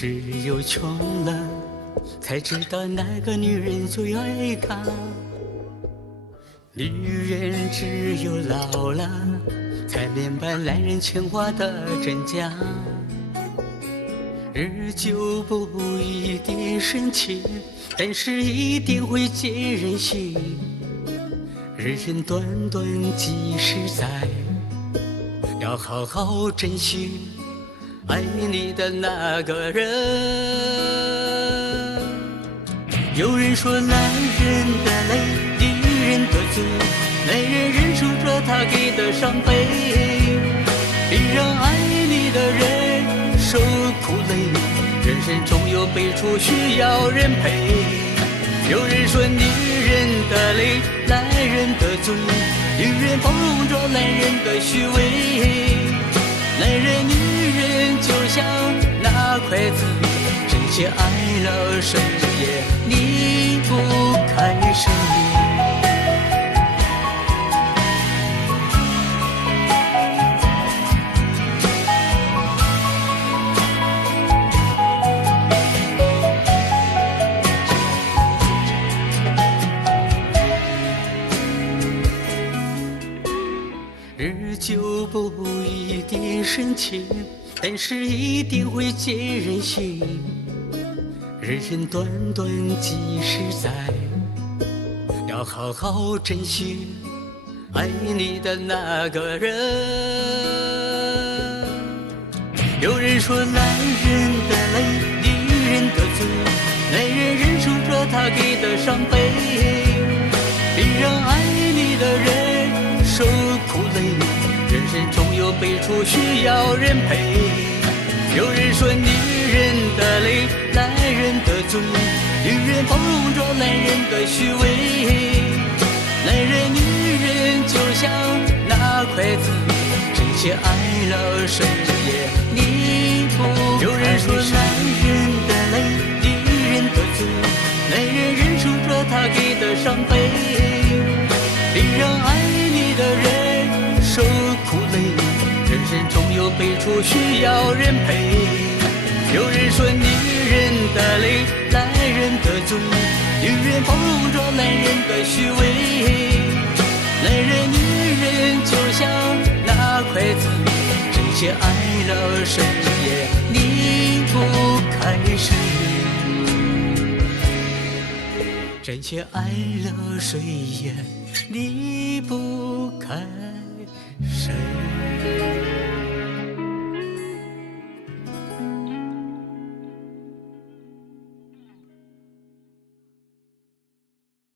只有穷了，才知道哪个女人最爱他。女人只有老了，才明白男人情话的真假。日久不一定深情，但是一定会见人心。人生短短几十载，要好好珍惜爱你的那个人。有人说男人的泪，女人的罪，男人忍受着他给的伤悲，别让爱你的人受苦累。人生总有悲处需要人陪。有人说女人的泪，男人的罪，女人包容着男人的虚伪。男人女人就像那筷子，真心爱了谁也离不开谁。日久不一定深情，但是一定会见人心。人生短短几十载，要好好珍惜爱你的那个人。有人说男人的泪，女人的罪，男人忍受着他给的伤悲，别让爱你的人受苦累。人生总有悲处需要人陪。有人说女人的泪，男人的罪，女人包容着男人的虚伪。男人女人就像那筷子，真心爱了谁也离不开谁。有人说男人的泪，女人的罪，男人忍受着他给的伤悲，别让爱你的人受苦累。人生总有悲处需要人陪。有人说女人的泪，男人的罪，女人包容着男人的虚伪。男人女人就像那筷子，真心爱了谁也离不开谁。真心爱了谁也离不开谁。